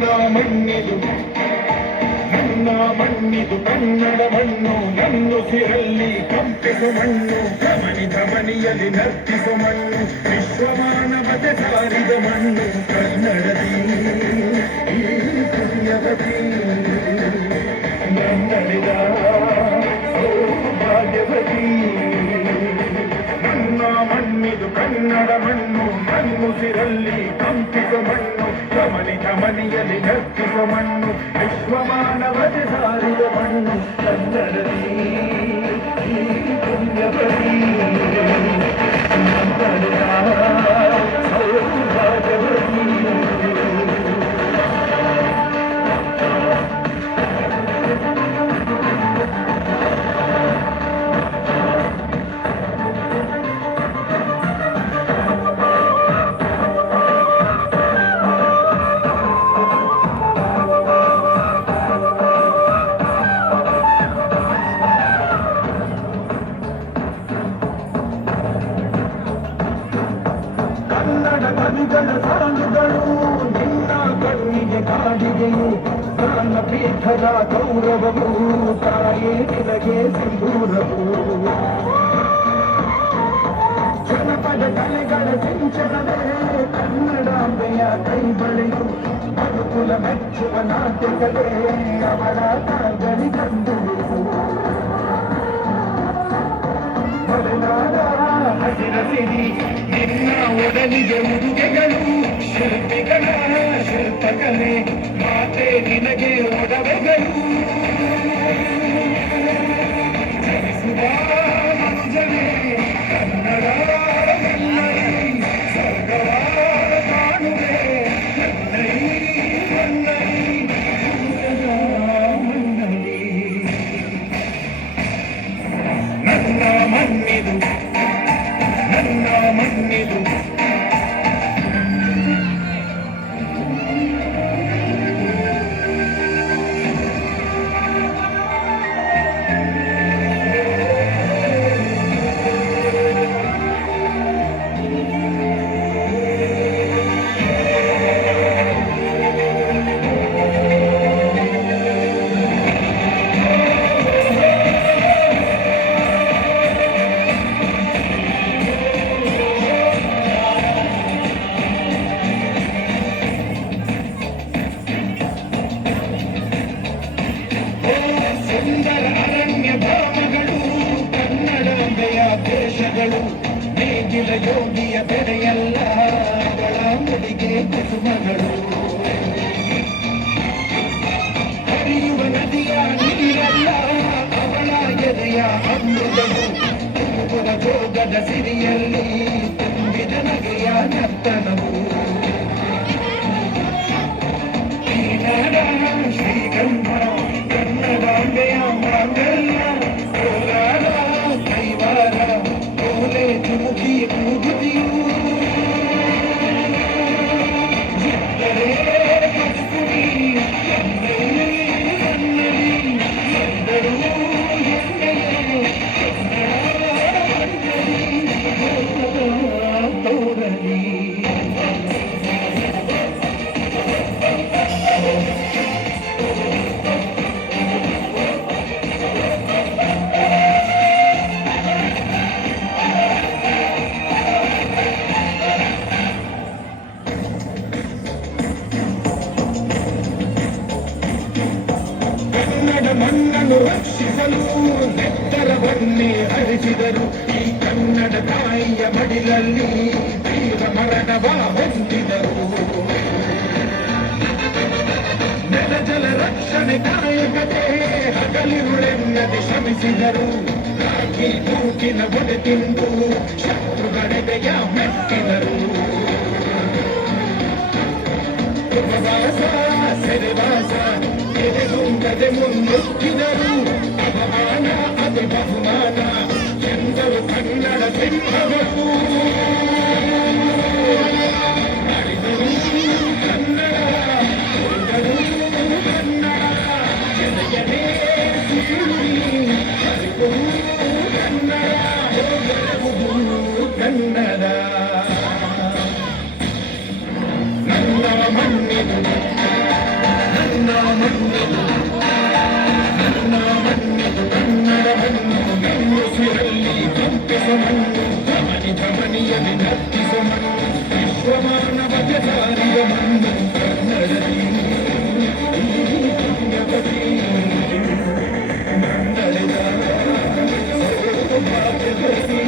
ಮಣ್ಣಿದು ನನ್ನ ಮಣ್ಣಿದು ಕನ್ನಡ ಮಣ್ಣು ನನ್ನುಸಿರಲ್ಲಿ ಕಂಪಿಸು ಮಣ್ಣು ಧಮನಿ ಧಮನಿಯಲ್ಲಿ ನರ್ತಿಸು ಮಣ್ಣು ವಿಶ್ವಮಾನವತೆ ಸಾರಿದ ಮಣ್ಣು ಕನ್ನಡದಿ ಪುಣ್ಯವತಿ ನನ್ನಡಿದ ಸೌಭಾಗ್ಯವತಿ ನನ್ನ ಮಣ್ಣಿದು ಕನ್ನಡ ಮಣ್ಣು ನನ್ನುಸಿರಲ್ಲಿ ಕಂಪಿಸು ಮಣ್ಣು ಧಮನಿ ಧಮನಿಯಲ್ಲಿ ನರ್ತಿಸು ಮಣ್ಣು ವಿಶ್ವಮಾನವತೆ ಸಾರಿದ ಮಣ್ಣು ಕನ್ನಡದಿ ಪುಣ್ಯವತಿ ನನ್ನಡಿದ ಸೌಭಾಗ್ಯವತಿ ಕನ್ನಡ ಕವಿಗಳ ಸಾಲುಗಳು ನಿನ್ನ ಕಣ್ಣಿಗೆ ಕಾಡಿಗೆಯು ನನ್ನ ಪೀಠದ ಗೌರವವು ತಾಯೇ ನಿನಗೆ ಸಿಂಧೂರವು ಜನಪದ ಕಲೆಗಳ ಸಿಂಚನವೇ ಕನ್ನಡಾಂಬೆಯ ಕೈಬಳೆಯು ಮನುಕುಲ ಮೆಚ್ಚುವ ನಾಟ್ಯಕಲೆ ಅವಳ ಕಾಗಲಿ ಕಂಡುವು ಮಲೆನಾಡ ಹಸಿರ ಸಿರಿ ನಿನ್ನ ಒಡಲಿಗೆ ಉಡುಗೆಗಳು ಶಿಲ್ಪಿಗಳ ಶಿಲ್ಪಕಲೆ ಮಾತೆ ನಿನಗೆ ಒಡವೆಗಳು ಜನಿಸುವ ಮನುಜನೇ ಕನ್ನಡ ಕನ್ನಡಿ ಸ್ವರ್ಗವ ಕಾಣುವೆ ಕನ್ನಡಿ ಕನ್ನಡಿ ಮನ್ನಡಿ ನನ್ನ ಮಣ್ಣಿದು ನನ್ನ ಮಣ್ಣಿದು ಸುಂದರ ಅರಣ್ಯ ಧಾಮಗಳು ಕನ್ನಡಾಂಬೆಯ ದೇಶಗಳು ನೇಗಿಲ ಯೋಗಿಯ ಬೆಳೆಯಲ್ಲ ಅವಳ ಮುಡಿಗೆ ಕುಸುಮಗಳು ಹರಿಯುವ ನದಿಯ ನೀರಲ್ಲ ಅವಳ ಎದೆಯ ಅಮೃತವು ತುಂಬುವ ಜೋಗದ ಸಿರಿಯಲ್ಲಿ ತುಂಬಿದ ನಗೆಯ ನರ್ತನವು ಈ ನಾಡ ಶ್ರೀಗಂಧ ಕನ್ನಡಾಂಬೆಯ ಮಾಂಗಲ್ಯ ಕೋಲಾರ ಕೈವಾರ ಕೋಲೆ ಚುಮುಕಿ ಕೂಗುತಿಯು ಇದ್ದರೆ ಕಸ್ತೂರಿ ಕನ್ನಡಿ ಕನ್ನಡಿ ಎಂದರು ಹೆಮ್ಮೆಯೇ ಕನ್ನಡ ತೋರಲಿ ಕನ್ನಡ ಮಣ್ಣನ್ನು ರಕ್ಷಿಸಲು ನೆತ್ತರವನ್ನೇ ಹರಿಸಿದರು ಈ ಕನ್ನಡ ತಾಯಿಯ ಮಡಿಲಲ್ಲಿ ವೀರ ಮರಣವ ಹೊಂದಿದರು ನೆಲ ಜಲ ರಕ್ಷಣೆ ಕಾಯಕತೆ ಹಗಲಿರುಳೆನ್ನದೆ ಶ್ರಮಿಸಿದರು ರಾಗಿ ತೂಕಿನ ಬೊಡೆ ತಿಂದು ಶತ್ರುಗಳೆದೆಯ ಮೆಟ್ಟಿದರು ಉಪವಾಸ ಸೆರೆವಾಸ ಎದೆಗುಂದದೆ ಮುನ್ನುಗ್ಗಿದರು ಅವಮಾನ ಅದು ಬಹುಮಾನ ಎಂದರು ಕನ್ನಡ ಸಿಂಹಗಳು ಅರಿದರು ಕನ್ನಡ ಉಳಿದರು ಕನ್ನಡ ಜನಯನೇ ಸುರುಳಿ ಅರಿವು ಕನ್ನಡ ಹೋಗಲುವುದು ಕನ್ನಡ ನನ್ನ ಮಣ್ಣಿದು ನನ್ನ ಮಣ್ಣಿದು ಕನ್ನಡ ಮಣ್ಣು ನನ್ನುಸಿರಲ್ಲಿ ಕಂಪಿಸೋ ಮಣ್ಣು ಧಮನಿ ಧಮನಿಯಲ್ಲಿ ನರ್ತಿಸೋ ಮಣ್ಣು ವಿಶ್ವಮಾನವತೆ ಸಾರಿದ ಮಣ್ಣು ಕನ್ನಡದಿ ಈ ಪುಣ್ಯವತಿ ನನ್ನಡೆದ ಸೌಭಾಗ್ಯವತಿ